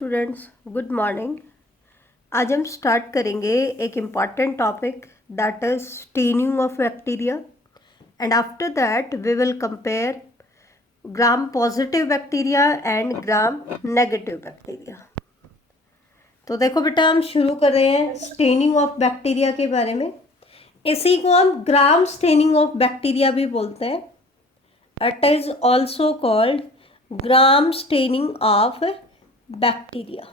Students good morning. आज हम start करेंगे एक important topic that is staining of bacteria and after that we will compare gram positive bacteria and gram negative bacteria. तो देखो बेटा, हम शुरू कर रहे हैं स्टेनिंग ऑफ बैक्टीरिया के बारे में। इसी को हम ग्राम स्टेनिंग ऑफ बैक्टीरिया भी बोलते हैं। It is also called gram staining of bacteria.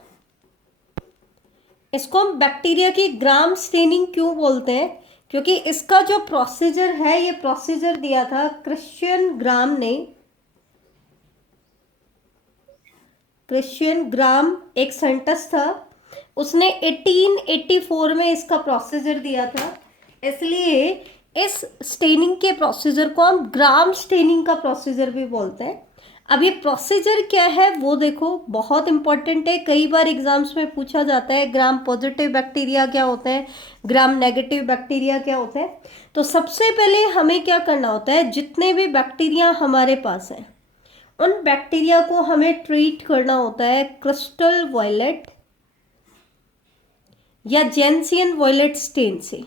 इसको हम बैक्टीरिया की ग्राम स्टेनिंग क्यों बोलते हैं? क्योंकि इसका जो प्रोसीजर है, ये प्रोसीजर दिया था क्रिश्चियन ग्राम ने। क्रिश्चियन ग्राम एक साइंटिस्ट था, उसने 1884 में इसका प्रोसीजर दिया था। इसलिए इस स्टेनिंग के प्रोसीजर को हम ग्राम स्टेनिंग का प्रोसीजर भी बोलते हैं। अब ये प्रोसीजर क्या है वो देखो, बहुत इंपॉर्टेंट है। कई बार एग्जाम्स में पूछा जाता है ग्राम पॉजिटिव बैक्टीरिया क्या होते हैं, ग्राम नेगेटिव बैक्टीरिया क्या होते हैं। तो सबसे पहले हमें क्या करना होता है, जितने भी बैक्टीरिया हमारे पास हैं उन बैक्टीरिया को हमें ट्रीट करना होता है क्रिस्टल वायलेट या जेंसियन वायलेट स्टेन से।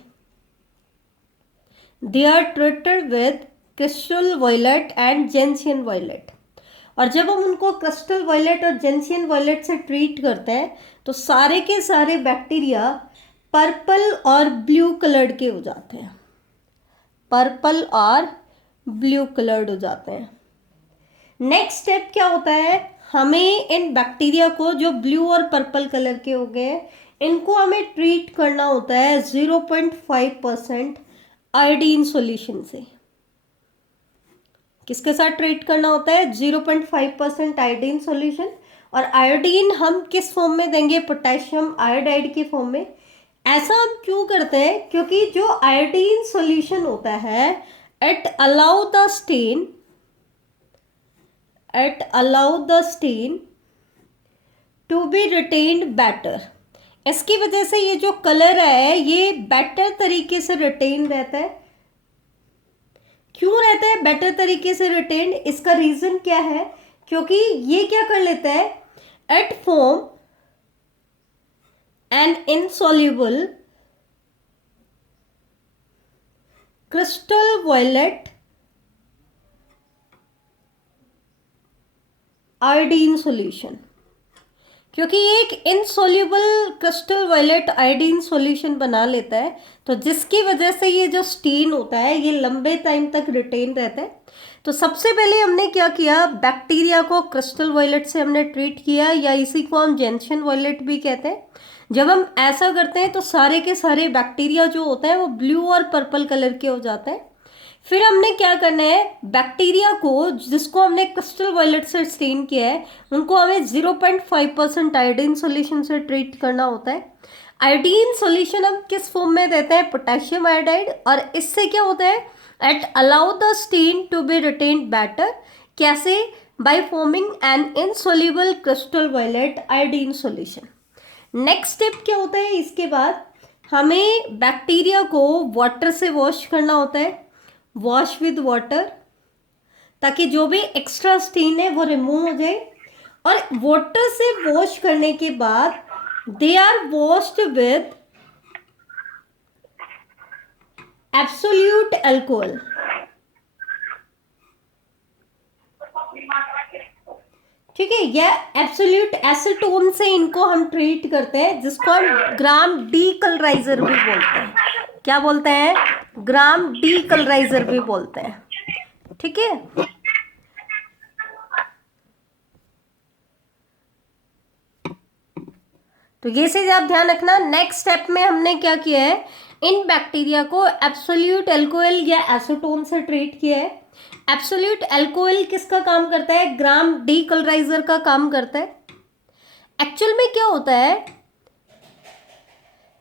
They are treated with crystal violet and gentian violet. और जब हम उनको क्रिस्टल वायलेट और जेंसियन वायलेट से ट्रीट करते हैं तो सारे के सारे बैक्टीरिया पर्पल और ब्लू कलर्ड के हो जाते हैं। पर्पल और ब्लू कलर्ड हो जाते हैं। नेक्स्ट स्टेप क्या होता है, हमें इन बैक्टीरिया को जो ब्लू और पर्पल कलर के हो गए, इनको हमें ट्रीट करना होता है 0.5% आयोडीन सॉल्यूशन से। किसके साथ ट्रीट करना होता है? 0.5% आयोडीन सॉल्यूशन। और आयोडीन हम किस फॉर्म में देंगे? पोटेशियम आयोडाइड के फॉर्म में। ऐसा हम क्यों करते हैं? क्योंकि जो आयोडीन सॉल्यूशन होता है it allow the stain to be retained better. इसकी वजह से ये जो कलर है ये बेटर तरीके से रिटेन रहता है। क्यों रहता है बेटर तरीके से रिटेन्ड? इसका रीजन क्या है? क्योंकि ये क्या कर लेता है, it form an insoluble crystal violet iodine solution. क्योंकि ये एक insoluble crystal violet iodine solution बना लेता है, तो जिसकी वजह से ये जो स्टेन होता है ये लंबे टाइम तक रिटेन रहता है। तो सबसे पहले हमने क्या किया, बैक्टीरिया को क्रिस्टल वायलेट से हमने ट्रीट किया, या इसी को हम जेंसियन वायलेट भी कहते हैं। जब हम ऐसा करते हैं तो सारे के सारे बैक्टीरिया जो होते हैं वो ब्लू और पर्पल कलर के हो जाते हैं। फिर हमने क्या करना है, बैक्टीरिया को जिसको हमने क्रिस्टल वायलेट से स्टेन किया है उनको हमें 0.5% आयोडीन सॉल्यूशन से ट्रीट करना होता है। आयोडीन सॉल्यूशन हम किस फॉर्म में देते हैं? Potassium iodide. और इससे क्या होता है, it allow the stain to be retained better. कैसे? By forming an insoluble crystal violet iodine solution. Next step क्या होता है, इसके बाद हमें बैक्टीरिया को वाटर से वॉश करना होता है, वॉश विद वाटर, ताकि जो भी एक्स्ट्रा स्टेन है वो रिमूव हो जाए। और वाटर से वॉश करने के बाद they are washed with absolute alcohol. ठीक है, यह एब्सोल्यूट एसीटोन से इनको हम ट्रीट करते हैं, जिसको हम ग्राम डीकलराइजर भी बोलते हैं। क्या बोलते हैं? ग्राम डीकलराइजर भी बोलते हैं। ठीक है, तो ये चीज आप ध्यान रखना। नेक्स्ट स्टेप में हमने क्या किया है, इन बैक्टीरिया को एब्सोल्यूट अल्कोहल या एसीटोन से ट्रीट किया है। एब्सोल्यूट अल्कोहल किसका काम करता है? ग्राम डीकलराइजर का काम करता है। एक्चुअल में क्या होता है,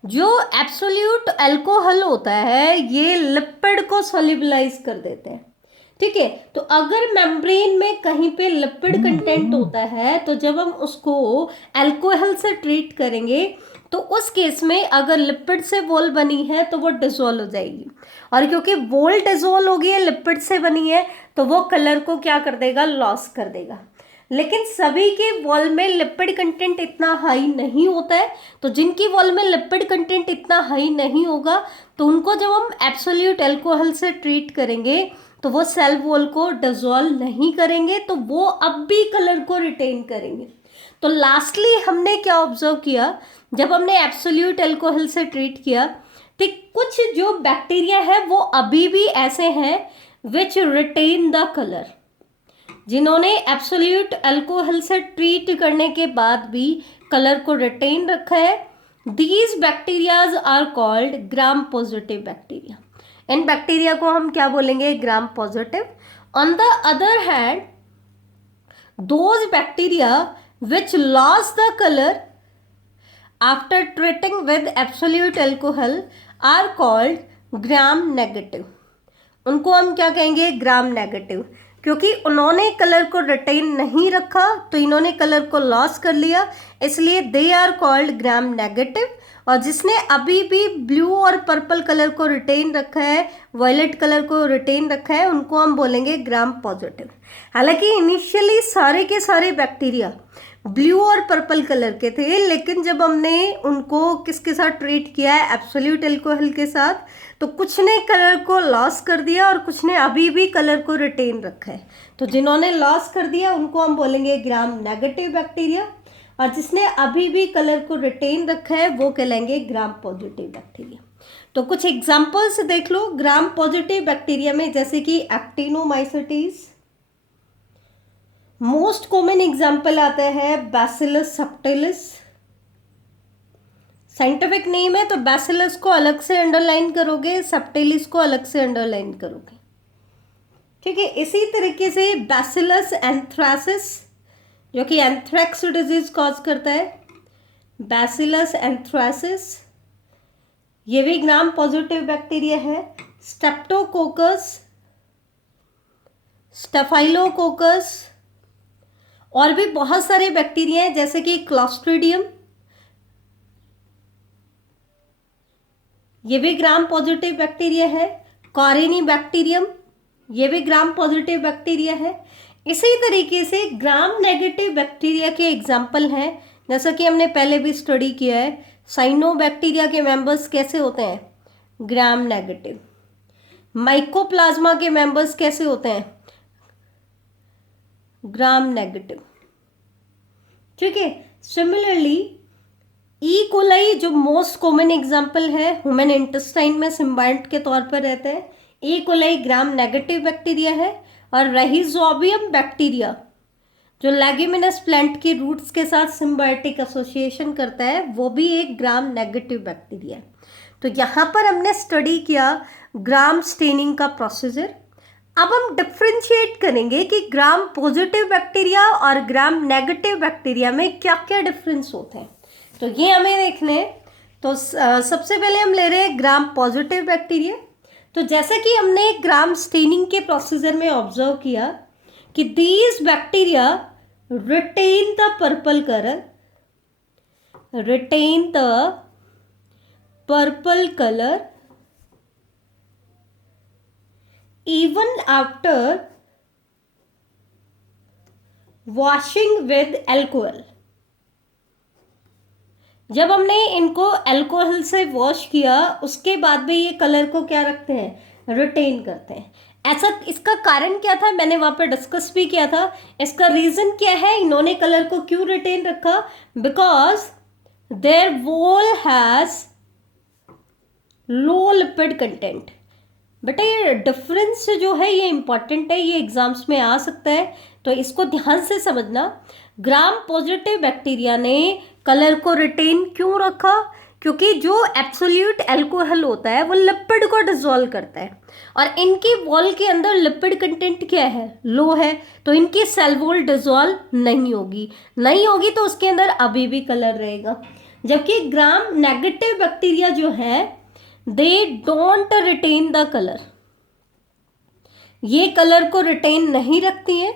जो एब्सोल्यूट अल्कोहल होता है ये लिपिड को सोल्यूबलाइज कर देते हैं। ठीक है, तो अगर मेम्ब्रेन में कहीं पे लिपिड कंटेंट होता है तो जब हम उसको अल्कोहल से ट्रीट करेंगे तो उस केस में अगर लिपिड से वॉल बनी है तो वो डिसॉल्व हो जाएगी। और क्योंकि वॉल डिसॉल्व हो गई है, लिपिड से बनी है, तो वो कलर को क्या कर देगा? लॉस कर देगा। लेकिन सभी के वॉल में लिपिड कंटेंट इतना हाई नहीं होता है। तो जिनकी वॉल में लिपिड कंटेंट इतना हाई नहीं होगा तो उनको जब हम एब्सोल्यूट अल्कोहल से ट्रीट करेंगे तो वो सेल वॉल को डिसॉल्व नहीं करेंगे, तो वो अब भी कलर को रिटेन करेंगे। तो लास्टली हमने क्या ऑब्जर्व किया, जब हमने एब्सोल्यूट अल्कोहल से ट्रीट किया तो कुछ जो बैक्टीरिया है वो अभी भी ऐसे हैं विच रिटेन द कलर, जिन्होंने एब्सोल्यूट अल्कोहल से ट्रीट करने के बाद भी कलर को रिटेन रखा है। These bacterias are called gram positive bacteria. इन बैक्टीरिया को हम क्या बोलेंगे, gram positive. On the other hand those bacteria which loss the colour after treating with absolute alcohol are called gram negative. उनको हम क्या कहेंगे, ग्राम नेगेटिव, क्योंकि उन्होंने कलर को रिटेन नहीं रखा तो इन्होंने कलर को लॉस कर लिया, इसलिए they are called gram negative. और जिसने अभी भी ब्लू और पर्पल कलर को रिटेन रखा है, वायलेट कलर को रिटेन रखा है, उनको हम बोलेंगे ग्राम पॉजिटिव। हालांकि इनिशियली सारे के सारे बैक्टीरिया ब्लू और पर्पल कलर के थे, लेकिन जब हमने उनको किसके साथ ट्रीट किया है, एब्सोल्यूट अल्कोहल के साथ, तो कुछ ने कलर को लॉस कर दिया और कुछ ने अभी भी कलर को रिटेन रखा है। तो जिन्होंने लॉस कर दिया उनको हम बोलेंगे ग्राम नेगेटिव बैक्टीरिया, और जिसने अभी भी कलर को रिटेन रखा है वो कहलाएंगे ग्राम पॉजिटिव बैक्टीरिया। तो कुछ एग्जांपल्स देख लो ग्राम पॉजिटिव बैक्टीरिया में, जैसे कि एक्टिनोमाइसेटीज। मोस्ट कॉमन एग्जाम्पल आता है बैसिलस सबटिलिस। साइंटिफिक नेम है तो बैसिलस को अलग से अंडरलाइन करोगे, सबटिलिस को अलग से अंडरलाइन करोगे, ठीक है। इसी तरीके से बैसिलस एंथ्रासिस जो कि एंथ्रैक्स डिजीज कॉज करता है, बैसिलस एंथ्रासिस ये भी ग्राम पॉजिटिव बैक्टीरिया है। स्टेप्टोकोकस, स्टेफाइलोकोकस और भी बहुत सारे बैक्टीरिया हैं, जैसे कि क्लॉस्ट्रीडियम, ये भी ग्राम पॉजिटिव बैक्टीरिया है। कॉरिनी बैक्टीरियम ये भी ग्राम पॉजिटिव बैक्टीरिया है। इसी तरीके से ग्राम नेगेटिव बैक्टीरिया के एग्जाम्पल हैं, जैसा कि हमने पहले भी स्टडी किया है, साइनोबैक्टीरिया के मेंबर्स कैसे होते हैं, ग्राम नेगेटिव। माइकोप्लाज्मा के मेंबर्स कैसे होते हैं, ग्राम नेगेटिव, ठीक है। सिमिलरली ई कोलाई जो मोस्ट कॉमन एग्जाम्पल है, ह्यूमन इंटेस्टाइन में सिम्बायोट के तौर पर रहता है, ई कोलाई ग्राम नेगेटिव बैक्टीरिया है। और रहिजोबियम बैक्टीरिया जो लेग्यूमिनस प्लांट की रूट्स के साथ सिम्बायोटिक एसोसिएशन करता है, वो भी एक ग्राम नेगेटिव बैक्टीरिया है। तो यहाँ पर हमने स्टडी किया ग्राम स्टेनिंग का प्रोसीजर। अब हम डिफ्रेंशिएट करेंगे कि ग्राम पॉजिटिव बैक्टीरिया और ग्राम नेगेटिव बैक्टीरिया में क्या क्या डिफरेंस होते हैं, तो ये हमें देखने हैं। तो सबसे पहले हम ले रहे हैं ग्राम पॉजिटिव बैक्टीरिया। तो जैसा कि हमने ग्राम स्टेनिंग के प्रोसीजर में ऑब्जर्व किया कि these bacteria retain the purple colour, retain the purple colour even after washing with alcohol। जब हमने इनको अल्कोहल से वॉश किया उसके बाद भी ये कलर को क्या रखते हैं, रिटेन करते हैं। ऐसा इसका कारण क्या था, मैंने वहां पर डिस्कस भी किया था। इसका रीजन क्या है, इन्होंने कलर को क्यों रिटेन रखा, because their wall has low lipid content. बेटा ये डिफरेंस जो है ये इंपॉर्टेंट है, ये एग्जाम्स में आ सकता है, तो इसको ध्यान से समझना। ग्राम पॉजिटिव बैक्टीरिया ने कलर को रिटेन क्यों रखा, क्योंकि जो एब्सोल्यूट अल्कोहल होता है वो लिपिड को डिसॉल्व करता है, और इनकी वॉल के अंदर लिपिड कंटेंट क्या है, लो है, तो इनकी सेल वॉल डिसॉल्व नहीं होगी तो उसके अंदर अभी भी कलर रहेगा। जबकि ग्राम नेगेटिव बैक्टीरिया जो है they don't retain the colour, ये कलर को रिटेन नहीं रखती है,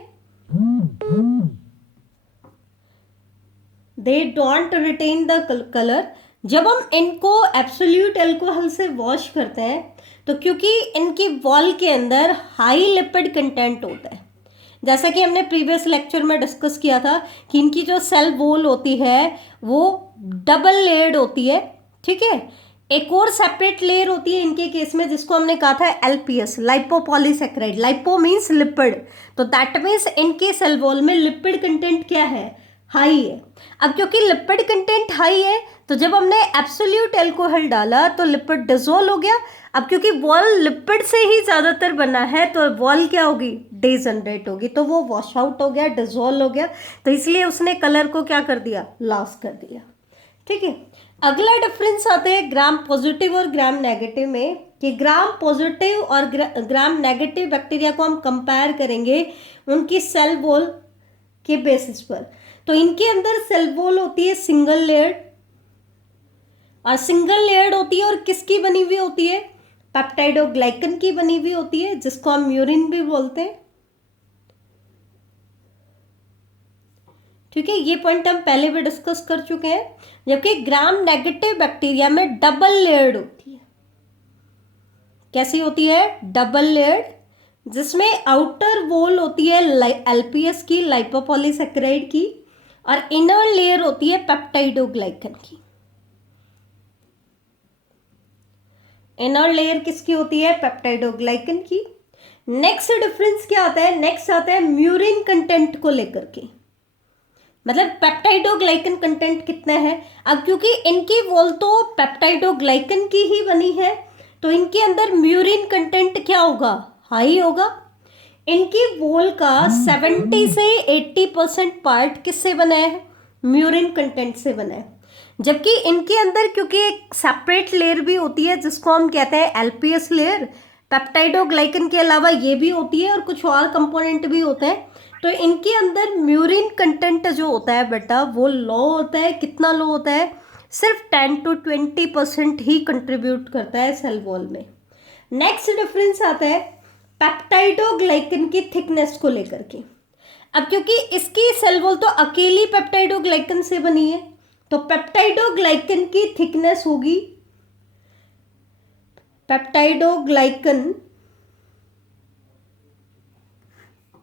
they don't retain the colour. जब हम इनको एब्सोल्यूट अल्कोहल से वॉश करते हैं तो क्योंकि इनकी वॉल के अंदर हाई लिपिड कंटेंट होता है, जैसा कि हमने प्रीवियस लेक्चर में डिस्कस किया था कि इनकी जो सेल वॉल होती है वो डबल लेयर्ड होती है, ठीक है। एक और सेपरेट लेयर होती है इनके केस में जिसको हमने कहा था LPS, lipopolysaccharide. Lipo means lipid, तो दैट मीन्स इनके सेल वॉल में लिपिड कंटेंट क्या है, हाई है। अब क्योंकि लिपिड कंटेंट हाई है तो जब हमने एब्सोल्यूट अल्कोहल डाला तो लिपिड डिसॉल्व हो गया। अब क्योंकि वॉल लिपिड से ही ज़्यादातर बना है तो वॉल क्या होगी, डिजनरेट होगी, तो वो वॉश आउट हो गया, डिसॉल्व हो गया, तो इसलिए उसने कलर को क्या कर दिया, लॉस कर दिया, ठीक है। अगला डिफरेंस आता है ग्राम पॉजिटिव और ग्राम नेगेटिव में, कि ग्राम पॉजिटिव और ग्राम नेगेटिव बैक्टीरिया को हम कंपेयर करेंगे उनकी सेल वॉल के बेसिस पर। तो इनके अंदर सेल वॉल होती है सिंगल लेयर्ड, और सिंगल लेयर्ड होती है और किसकी बनी हुई होती है, पेप्टाइडोग्लाइकन की बनी हुई होती है, जिसको हम म्यूरिन भी बोलते हैं, ठीक है। ये पॉइंट हम पहले भी डिस्कस कर चुके हैं। जबकि ग्राम नेगेटिव बैक्टीरिया में डबल लेयर्ड होती है। कैसी होती है, डबल लेयर्ड, जिसमें आउटर वॉल होती है एलपीएस की, लाइपोपॉलीसेकेराइड की, और इनर लेयर होती है पेप्टाइडोग्लाइकन की। इनर लेयर किसकी होती है, पेप्टाइडोग्लाइकन की। नेक्स्ट डिफरेंस क्या आता है, नेक्स्ट आता है म्यूरिन कंटेंट को लेकर के, मतलब पेप्टाइडोग्लाइकन कंटेंट कितना है। अब क्योंकि इनकी वॉल तो पेप्टाइडोग्लाइकन की ही बनी है तो इनके अंदर म्यूरिन कंटेंट क्या होगा, हाई होगा। इनकी वॉल का 70 से 80% पार्ट किससे बना है, म्यूरिन कंटेंट से बना है। जबकि इनके अंदर क्योंकि एक सेपरेट लेयर भी होती है जिसको हम कहते हैं एलपीएस लेयर, पेप्टाइडोग्लाइकन के अलावा ये भी होती है और कुछ और कंपोनेंट भी होते हैं, तो इनके अंदर म्यूरिन कंटेंट जो होता है बेटा वो लो होता है। कितना लो होता है, सिर्फ 10 to 20% ही कंट्रीब्यूट करता है सेल वॉल में। नेक्स्ट डिफरेंस आता है पेप्टाइडोग्लाइकन की थिकनेस को लेकर के। अब क्योंकि इसकी सेल वॉल तो अकेली पेप्टाइडोग्लाइकन से बनी है तो पेप्टाइडोग्लाइकन की थिकनेस होगी, पेप्टाइडोग्लाइकन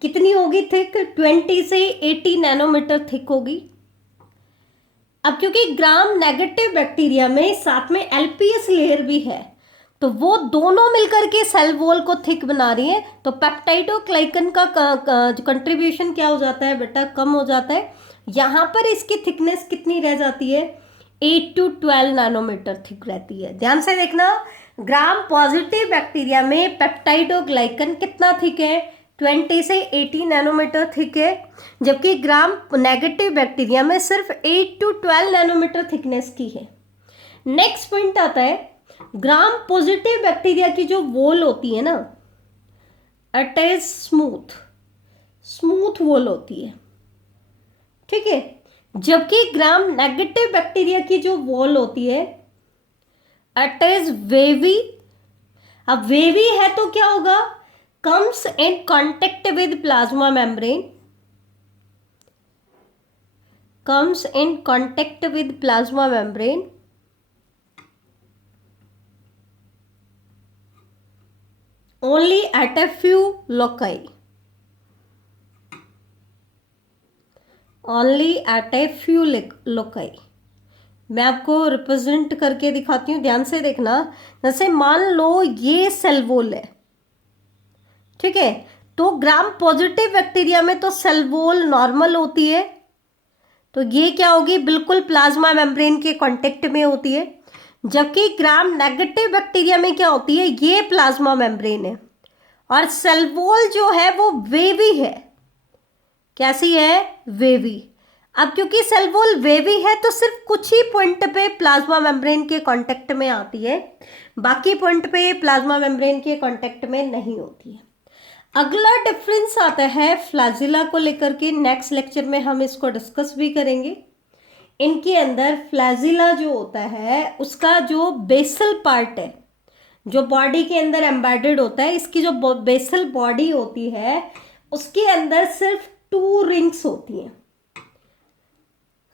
कितनी होगी थिक, 20 से 80 नैनोमीटर थिक होगी। अब क्योंकि ग्राम नेगेटिव बैक्टीरिया में साथ में एलपीएस लेयर भी है तो वो दोनों मिलकर के सेल वॉल को थिक बना रही है, तो पेप्टाइडोग्लाइकन का कंट्रीब्यूशन क्या हो जाता है बेटा, कम हो जाता है। यहाँ पर इसकी थिकनेस कितनी रह जाती है, 8 to 12 नैनोमीटर थिक रहती है। ध्यान से देखना, ग्राम पॉजिटिव बैक्टीरिया में पेप्टाइडोग्लाइकन कितना थिक है, 20 से 80 नैनोमीटर थिक है, जबकि ग्राम नेगेटिव बैक्टीरिया में सिर्फ 8 to 12 नैनोमीटर थिकनेस की है। नेक्स्ट पॉइंट आता है ग्राम पॉजिटिव बैक्टीरिया की जो वॉल होती है ना, it is smooth, smooth wall होती है, ठीक है। जबकि ग्राम नेगेटिव बैक्टीरिया की जो वॉल होती है इट इज वेवी। अब वेवी है तो क्या होगा, comes in contact with plasma membrane, comes in contact with plasma membrane, only at a few loci, only at a few loci। मैं आपको रिप्रेजेंट करके दिखाती हूँ, ध्यान से देखना। जैसे मान लो ये सेल वॉल है, ठीक है, तो ग्राम पॉजिटिव बैक्टीरिया में तो सेल वॉल नॉर्मल होती है, तो ये क्या होगी, बिल्कुल प्लाज्मा मेम्ब्रेन के कांटेक्ट में होती है। जबकि ग्राम नेगेटिव बैक्टीरिया में क्या होती है, ये प्लाज्मा मेम्ब्रेन है और सेल वॉल जो है वो वेवी है। कैसी है, वेवी। अब क्योंकि सेल वॉल वेवी है तो सिर्फ कुछ ही पॉइंट पे प्लाज्मा मेम्ब्रेन के कांटेक्ट में आती है, बाकी पॉइंट पे प्लाज्मा मेम्ब्रेन के कांटेक्ट में नहीं होती है। अगला डिफरेंस आता है फ्लैजिला को लेकर के, नेक्स्ट लेक्चर में हम इसको डिस्कस भी करेंगे। इनके अंदर फ्लैजिला जो होता है उसका जो बेसल पार्ट है, जो बॉडी के अंदर एम्बेडेड होता है, इसकी जो बेसल बॉडी होती है उसके अंदर सिर्फ 2 रिंग्स होती हैं।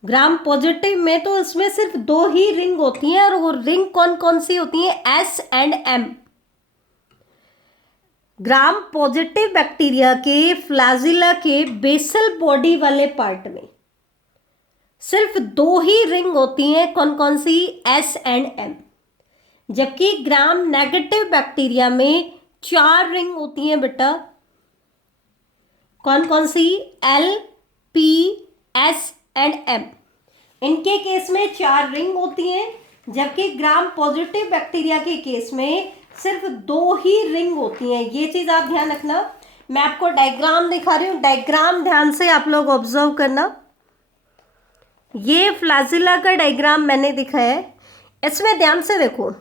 ग्राम पॉजिटिव में तो इसमें सिर्फ 2 ही रिंग होती हैं, और वो रिंग कौन कौन सी होती हैं, S and M। Gram positive bacteria के फ्लैजिला के बेसल बॉडी वाले पार्ट में सिर्फ 2 ही रिंग होती हैं, कौन कौन सी? S and M. जबकि ग्राम नेगेटिव बैक्टीरिया में 4 रिंग होती हैं बेटा, कौन कौन सी? L, P, S and M. इनके केस में 4 रिंग होती हैं, जबकि ग्राम पॉजिटिव बैक्टीरिया के केस में सिर्फ 2 ही रिंग होती हैं। ये चीज आप ध्यान रखना। मैं आपको डायग्राम दिखा रही हूँ, डायग्राम ध्यान से आप लोग ऑब्जर्व करना। ये फ्लैजिला का डायग्राम मैंने दिखाया है, इसमें ध्यान से देखो।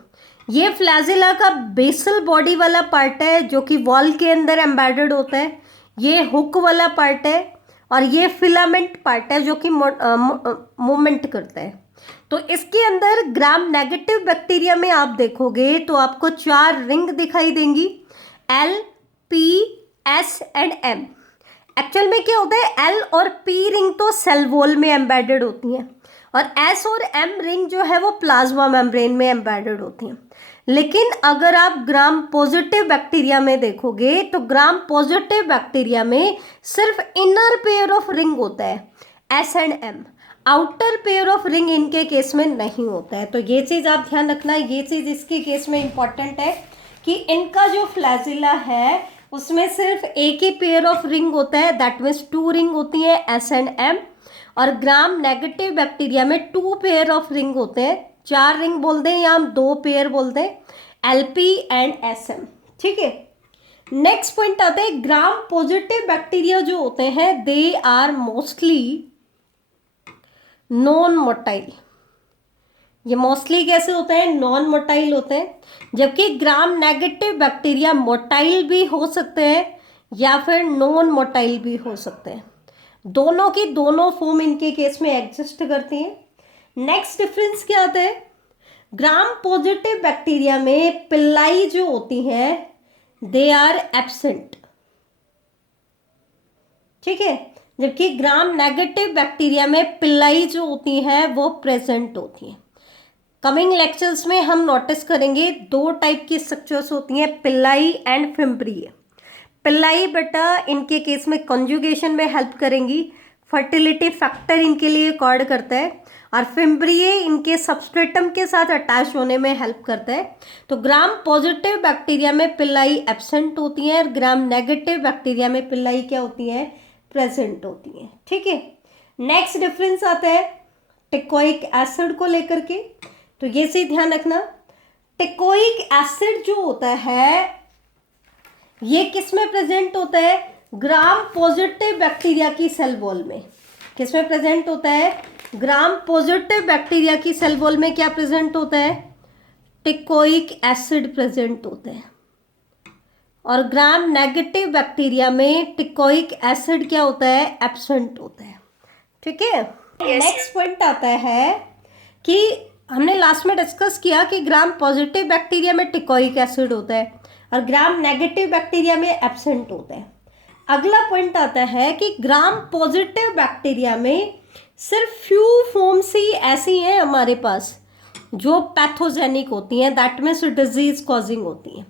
ये फ्लैजिला का बेसल बॉडी वाला पार्ट है जो कि वॉल के अंदर एम्बेडेड होता है। ये हुक वाला पार्ट है और ये फिलामेंट पार्ट है जो कि मूवमेंट करता है। तो इसके अंदर ग्राम नेगेटिव बैक्टीरिया में आप देखोगे तो आपको 4 रिंग दिखाई देंगी, L, P, S and M. Actual में क्या होता है, एल और पी रिंग तो सेल वॉल में एम्बेडेड होती हैं और एस और एम रिंग जो है वो प्लाज्मा मेम्ब्रेन में एम्बेडेड होती हैं। लेकिन अगर आप ग्राम पॉजिटिव बैक्टीरिया में देखोगे तो ग्राम पॉजिटिव बैक्टीरिया में सिर्फ इनर पेयर ऑफ रिंग होता है, S and M. Outer pair of ring इनके केस में नहीं होता है। तो ये चीज़ आप ध्यान रखना, ये चीज़ इसके केस में इंपॉर्टेंट है कि इनका जो फ्लैजिला है उसमें सिर्फ एक ही पेयर ऑफ रिंग होता है, दैट मीन्स 2 रिंग होती है, एस एंड एम। और ग्राम नेगेटिव बैक्टीरिया में 2 पेयर ऑफ रिंग होते हैं, 4 रिंग बोल दें या हम 2 पेयर बोल दें, एलपी एंड एसएम। ठीक है, नेक्स्ट पॉइंट आता है, ग्राम पॉजिटिव बैक्टीरिया जो होते हैं they are mostly non motile. ये मोस्टली कैसे होते हैं? नॉन मोटाइल होते हैं। जबकि ग्राम नेगेटिव बैक्टीरिया मोटाइल भी हो सकते हैं या फिर नॉन मोटाइल भी हो सकते हैं। दोनों की दोनों फॉर्म इनके केस में एग्जिस्ट करती हैं। नेक्स्ट डिफरेंस क्या आता है, ग्राम पॉजिटिव बैक्टीरिया में पिल्लाई जो होती हैं दे आर एब्सेंट। ठीक है, जबकि ग्राम नेगेटिव बैक्टीरिया में पिल्लाई जो होती हैं वो प्रेजेंट होती हैं। कमिंग लेक्चर्स में हम नोटिस करेंगे 2 टाइप की स्ट्रक्चर्स होती हैं, पिल्लाई एंड फिम्ब्रिए। पिल्लाई बेटा इनके केस में कंजुगेशन में हेल्प करेंगी, फर्टिलिटी फैक्टर इनके लिए कॉर्ड करता है, और फिम्ब्रिए इनके सबस्ट्रेटम के साथ अटैच होने में हेल्प करता है। तो ग्राम पॉजिटिव बैक्टीरिया में पिल्लाई एब्सेंट होती है और ग्राम नेगेटिव बैक्टीरिया में पिल्लाई क्या होती है? प्रेजेंट होती है। ठीक है, नेक्स्ट डिफरेंस आता है टिकोइक एसिड को लेकर के। तो ये से ध्यान रखना, टिकोइक एसिड जो होता है ये किस में प्रेजेंट होता है? ग्राम पॉजिटिव बैक्टीरिया की सेल वॉल में। किस में प्रेजेंट होता है? ग्राम पॉजिटिव बैक्टीरिया की सेल वॉल में क्या प्रेजेंट होता है? टिकोइक एसिड प्रेजेंट होता है। और ग्राम नेगेटिव बैक्टीरिया में टिकोइक एसिड क्या होता है? एब्सेंट होता है। ठीक है, नेक्स्ट पॉइंट आता है कि हमने लास्ट में डिस्कस किया कि ग्राम पॉजिटिव बैक्टीरिया में टिकोइक एसिड होता है और ग्राम नेगेटिव बैक्टीरिया में एब्सेंट होता है। अगला पॉइंट आता है कि ग्राम पॉजिटिव बैक्टीरिया में सिर्फ फ्यू फॉर्म्स ही ऐसी हैं हमारे पास जो पैथोजेनिक होती हैं, दैट मीन्स डिजीज कॉजिंग होती हैं।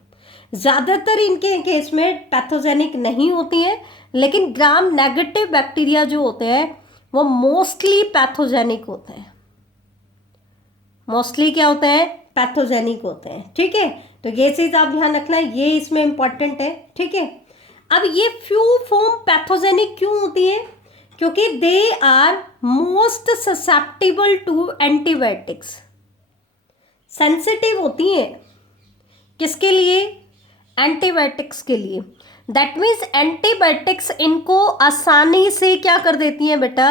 ज़्यादातर इनके केस में पैथोजेनिक नहीं होती हैं, लेकिन ग्राम नेगेटिव बैक्टीरिया जो होते हैं वो मोस्टली पैथोजेनिक होते हैं। मोस्टली क्या होते हैं? पैथोजेनिक होते हैं। ठीक है, तो ये चीज़ आप ध्यान रखना, ये इसमें इंपॉर्टेंट है। ठीक है, अब ये फ्यू फॉर्म पैथोजेनिक क्यों होती हैं? क्योंकि they are most susceptible to antibiotics. Sensitive होती हैं किसके लिए? एंटीबायोटिक्स के लिए। दैट मीन्स एंटीबायोटिक्स इनको आसानी से क्या कर देती हैं बेटा?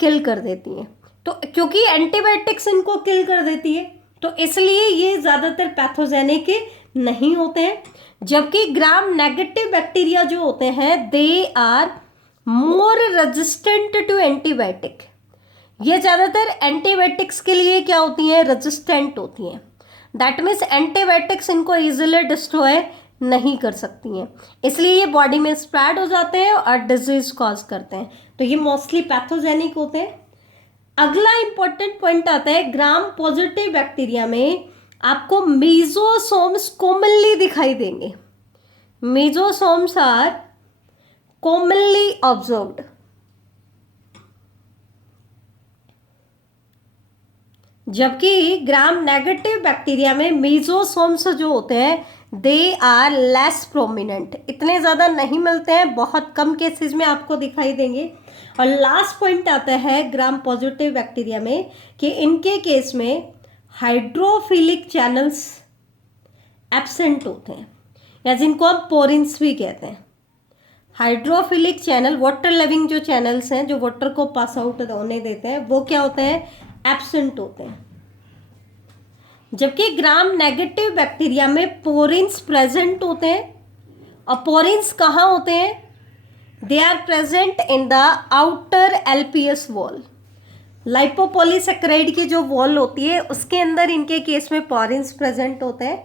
किल कर देती हैं। तो क्योंकि एंटीबायोटिक्स इनको किल कर देती है तो इसलिए ये ज़्यादातर पैथोजेनिक नहीं होते हैं। जबकि ग्राम नेगेटिव बैक्टीरिया जो होते हैं they are more resistant to antibiotic. ये ज़्यादातर एंटीबायोटिक्स के लिए क्या होती हैं? रेजिस्टेंट होती हैं। दैट मीन्स एंटीबायोटिक्स इनको इजीली डिस्ट्रॉय नहीं कर सकती हैं, इसलिए ये बॉडी में स्प्रेड हो जाते हैं और डिजीज कॉज करते हैं। तो ये मोस्टली पैथोजेनिक होते हैं। अगला इंपॉर्टेंट पॉइंट आता है, ग्राम पॉजिटिव बैक्टीरिया में आपको मेसोसोम्स कॉमनली दिखाई देंगे। mesosomes are commonly observed. जबकि ग्राम नेगेटिव बैक्टीरिया में मेसोसोम्स जो होते हैं दे आर लेस प्रोमिनेंट, इतने ज़्यादा नहीं मिलते हैं, बहुत कम केसेस में आपको दिखाई देंगे। और लास्ट पॉइंट आता है ग्राम पॉजिटिव बैक्टीरिया में कि इनके केस में हाइड्रोफिलिक चैनल्स एब्सेंट होते हैं, या जिनको हम पोरिन्स भी कहते हैं। हाइड्रोफिलिक चैनल, वाटर लविंग जो चैनल्स हैं जो वाटर को पास आउट होने देते हैं, वो क्या होते हैं, एब्सेंट होते हैं। जबकि ग्राम नेगेटिव बैक्टीरिया में पोरिन्स प्रेजेंट होते हैं। और पोरिन्स कहाँ होते हैं, they are present in the outer LPS wall. Lipopolysaccharide की जो वॉल होती है उसके अंदर इनके केस में पोरिन्स प्रेजेंट होते हैं।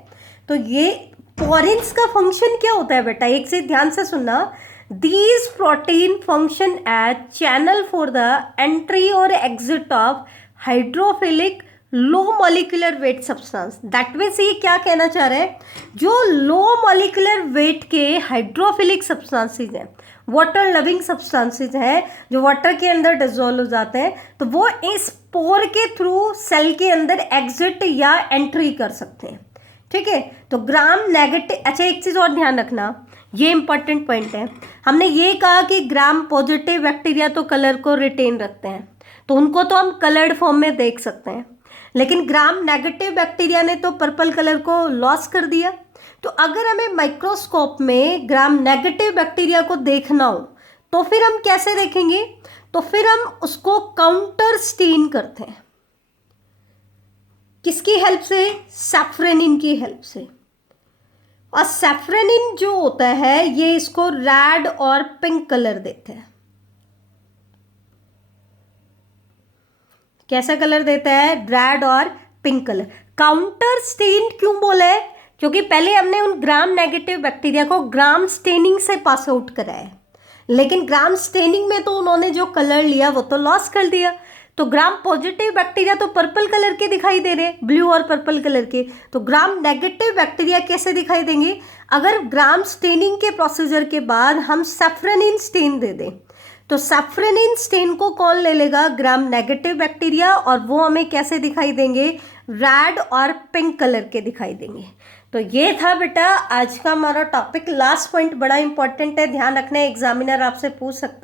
तो ये पोरिन्स का फंक्शन क्या होता है बेटा, एक से ध्यान से सुनना। These protein function as channel for the entry और exit of hydrophilic low molecular weight substance. That means ये क्या कहना चाह रहे हैं, जो लो मॉलिक्यूलर वेट के हाइड्रोफिलिक सब्सटेंसेस हैं, वाटर लविंग सब्सटेंसेस हैं, जो वाटर के अंदर डिजोल्व हो जाते हैं, तो वो इस पोर के थ्रू सेल के अंदर एग्जिट या एंट्री कर सकते हैं। ठीक है, तो ग्राम नेगेटिव, अच्छा एक चीज़ और ध्यान रखना, ये इंपॉर्टेंट पॉइंट है। हमने ये कहा कि ग्राम पॉजिटिव बैक्टीरिया तो कलर को रिटेन रखते हैं, तो उनको तो हम कलर्ड फॉर्म में देख सकते हैं, लेकिन ग्राम नेगेटिव बैक्टीरिया ने तो पर्पल कलर को लॉस कर दिया। तो अगर हमें माइक्रोस्कोप में ग्राम नेगेटिव बैक्टीरिया को देखना हो तो फिर हम कैसे देखेंगे, तो फिर हम उसको काउंटर स्टेन करते हैं। किसकी हेल्प से, सैफ्रेनिन की हेल्प से। और सैफ्रेनिन जो होता है ये इसको रेड और पिंक कलर देते हैं। कैसा कलर देता है, रेड और पिंक कलर। काउंटर स्टेन क्यों बोला है, क्योंकि पहले हमने उन ग्राम नेगेटिव बैक्टीरिया को ग्राम स्टेनिंग से पास आउट कराया, लेकिन ग्राम स्टेनिंग में तो उन्होंने जो कलर लिया वो तो लॉस कर दिया। तो ग्राम पॉजिटिव बैक्टीरिया तो पर्पल कलर के दिखाई दे रहे हैं, ब्लू और पर्पल कलर के। तो ग्राम नेगेटिव बैक्टीरिया कैसे दिखाई देंगे, अगर ग्राम स्टेनिंग के प्रोसीजर के बाद हम सैफ्रेनिन स्टेन दे दें, तो सैफ्रेनिन स्टेन को कौन ले लेगा, ग्राम नेगेटिव बैक्टीरिया, और वो हमें कैसे दिखाई देंगे, रेड और पिंक कलर के दिखाई देंगे। तो ये था बेटा आज का हमारा टॉपिक। लास्ट पॉइंट बड़ा इंपॉर्टेंट है, ध्यान रखना है, एग्जामिनर आपसे पूछ सकते हैं।